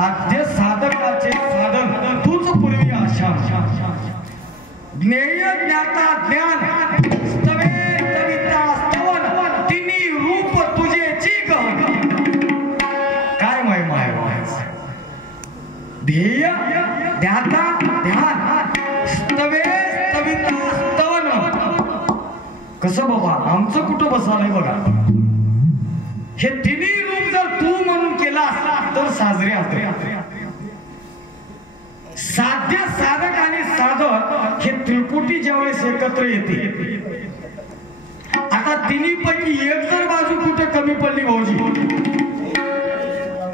साध्य साधकाचे साधन तूच पूर्वी आशा ज्ञेय ज्ञाता ज्ञान स्तवे तविता स्तवन तिन्ही रूप तुझेची गहन काय महिमा आहे ध्येय ध्याता ध्यान स्तवे तविता स्तवन कसं बाबा आमचं कुठं बसालंय बघा हे तिन्ही रूप जर तू म्हणून केलास तर साजरे होते साध्य साधक आणि साधक हे त्रिपुटी ज्यावेळेस एकत्र येते आता तिन्ही पैकी एक जर बाजू कुठे कमी पडली भाऊजी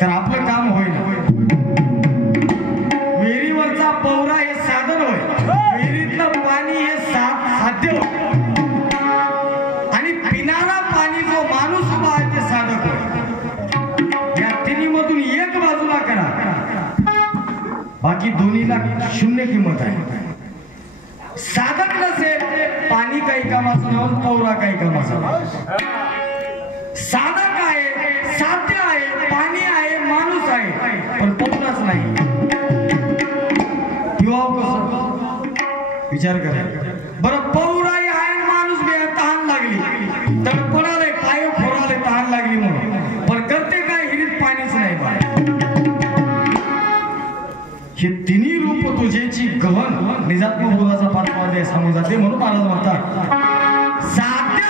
तर आपलं काम होईल विहिरीवरचा पौरा हे साधन होय विहिरीतलं पाणी हे साध्य होय आणि पिणारा पाणी जो माणूस उभा आहे ते साधक होय या तिन्ही मधून एक बाजूला करा बाकी दोन्हीला शून्य किंमत आहे साधक नसेल पाणी काही कामाचं नाही पौरा काही कामाचं नाही साधक आहे साध्य आहे पाणी आहे माणूस आहे पण पौराच नाही विचार करा बरं पौराही आहे माणूस बी आहे तहान लागली तर कोणाला काय फोराले तहान लागली म्हणून पण करते काय हिरीत पाणीच नाही बाहेर हे तिन्ही रूप तुझेची गहन निजात्मक बोधाचा पाठवादे सांगून जाते म्हणून महाराज म्हणतात साध्य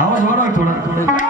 आवाज वाढवा थोडा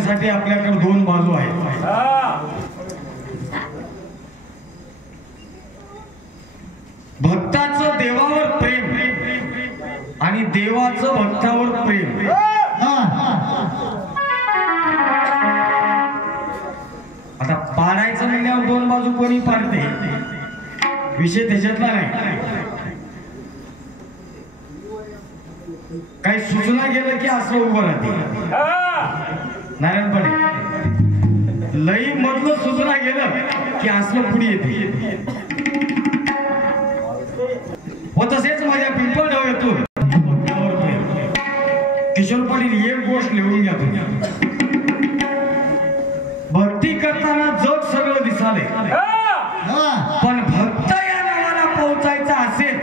पोहोचण्यासाठी आपल्याकडे दोन बाजू आहेत. भक्ताचं देवावर प्रेम आणि देवाचं भक्तावर प्रेम. आता पाडायचं म्हणल्यावर दोन बाजू कोणी पाडते, विषय त्याच्यातला नाही. काही सूचना गेलं की असं उभं राहते. नारायण पाटील लई मधलं सूचना गेलं की असलं पुढे येते. व तसेच माझ्या पिंपळगाव येतून किशोर पाटील एक गोष्ट लिहून घ्या तुम्ही. भक्ती करताना जग सगळं दिसाले, पण भक्त या नावाला पोहोचायचं असेल,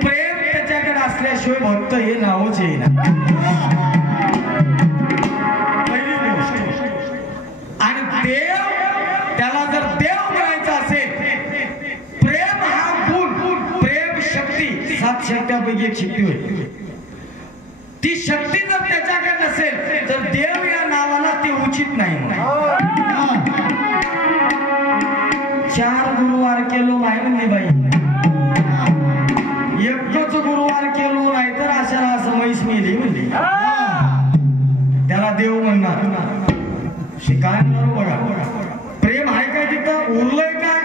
प्रेम त्याच्याकडे असल्याशिवाय भक्त हे नावच येईना. पहिली गोष्ट. आणि देव, त्याला जर देव म्हणायचं असेल, प्रेम हा गुण, प्रेम शक्ती 7 शक्त्यापैकी एक शक्ती होती. ती शक्ती जर त्याच्याकडे नसेल तर देव या नावाला ते उचित नाही. 4 गुरुवार केलो नाही म्हणली बाई, एकच गुरुवार केलो नाही तर अशाला असं म्हैस मेली म्हणली. त्याला देव म्हणणार. शिकाय बघा, प्रेम आहे काय तिथं, उरलंय काय.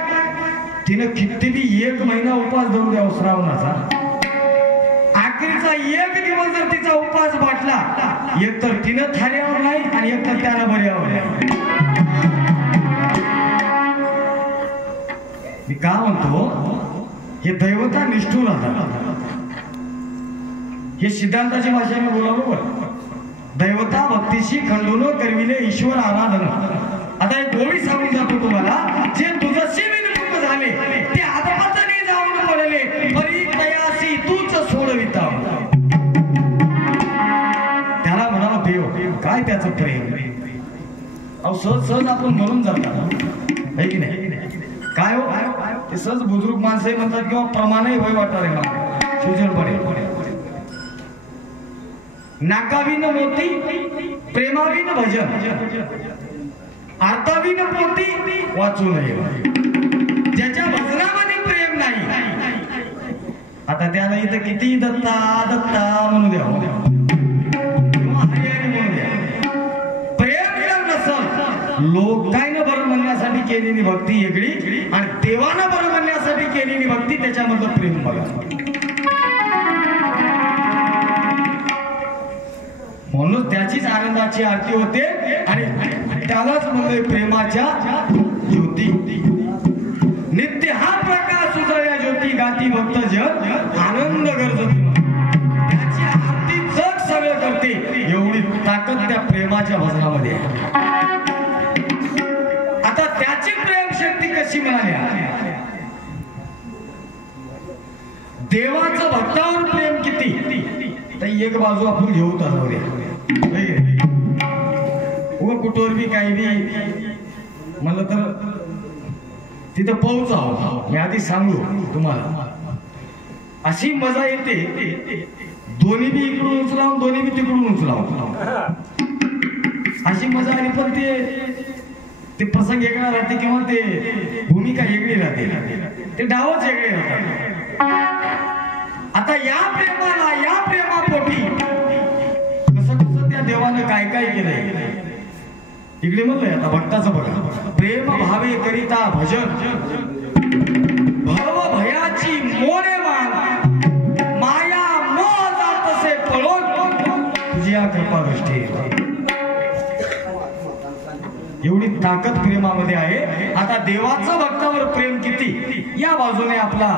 तिनं किती 1 महिना उपास धरून द्याव श्रावणाचा. आखरीचा 1 दिवस जर तिचा उपास बाटला, एक तर तिनं थाऱ्यावर नाही आणि एक तर त्याला बऱ्यावर नाही. मी का म्हणतो, हे दैवता निष्ठूर राहतात. हे सिद्धांताची भाषा मी बोला बरोबर. दैवता भक्तीशी खंडून करविले ईश्वर आराधन. आता एक गोळी सांगून जातो तुम्हाला. जे तुझशी विनमुख झाले ते आदपातने जाऊन पडले, परी तयासी तूच सोडविता. त्याला म्हणाला देव. काय त्याचं प्रेम. अहो सहज सहज आपण म्हणून जातात आहे की नाही. काय हो, ते सहज बुजुर्ग माणसं म्हणतात किंवा प्रमाणही होय वाटणार आहे मला. सुजल पडेल. नाकाविन मोती प्रेमाविन भजन, अर्थाविन मोती वाचू नये. ज्याच्या भजनामध्ये प्रेम नाही, आता त्याला इथं किती दत्ता दत्ता म्हणू द्या किंवा हरिहरी म्हणू द्या, प्रेम जर नसल, लोकांना बरं म्हणण्यासाठी केलेली भक्ती वेगळी आणि देवानं बरं म्हणण्यासाठी केलेली भक्ती, त्याच्यामधलं प्रेम बघा. म्हणून त्याचीच आनंदाची आरती होते आणि त्यालाच म्हणले प्रेमाच्या ज्योती. नित्य हा प्रकाश उजळल्या ज्योती गाती भक्त जग आनंद गरजती. त्याची आरती जग सगळं करते. एवढी ताकद त्या प्रेमाच्या भजनामध्ये आहे. आता त्याची प्रेम शक्ती कशी मिळाली. देवाचं भक्तावर प्रेम किती, तर एक बाजू आपण घेऊ जाऊया. कुठवर बी काही बी म्हणलं तर तिथं पाऊच आहो. मी आधी सांगू तुम्हाला, अशी मजा येते. दोन्ही बी इकडून उचलावून दोन्ही बी तिकडून उचलावून अशी मजा आली. पण ते प्रसंग वेगळा राहते किंवा ते भूमिका वेगळी राहते, ते डावच वेगळे राहतात. आता या प्रेमापोटी कसं त्या देवानं काय काय केलंय इकडे म्हणलंय. आता भक्ताचं बघा. प्रेम भावे करिता भजन, भव भयाची मोरे मान, माया मोह जातसे पळून तुझ्या कृपा दृष्टी. एवढी ताकद प्रेमामध्ये आहे. आता देवाचं भक्तावर प्रेम किती, या बाजूने आपला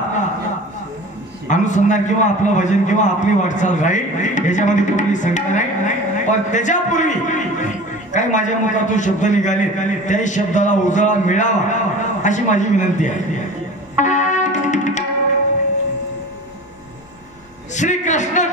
अनुसंधान किंवा आपलं भजन किंवा आपली वाटचाल राहील, याच्यामध्ये कुठली शंका नाही. पण त्याच्यापूर्वी काय माझ्या मुखातून शब्द निघाले, त्याही शब्दाला उजाळा मिळावा अशी माझी विनंती आहे. श्री कृष्ण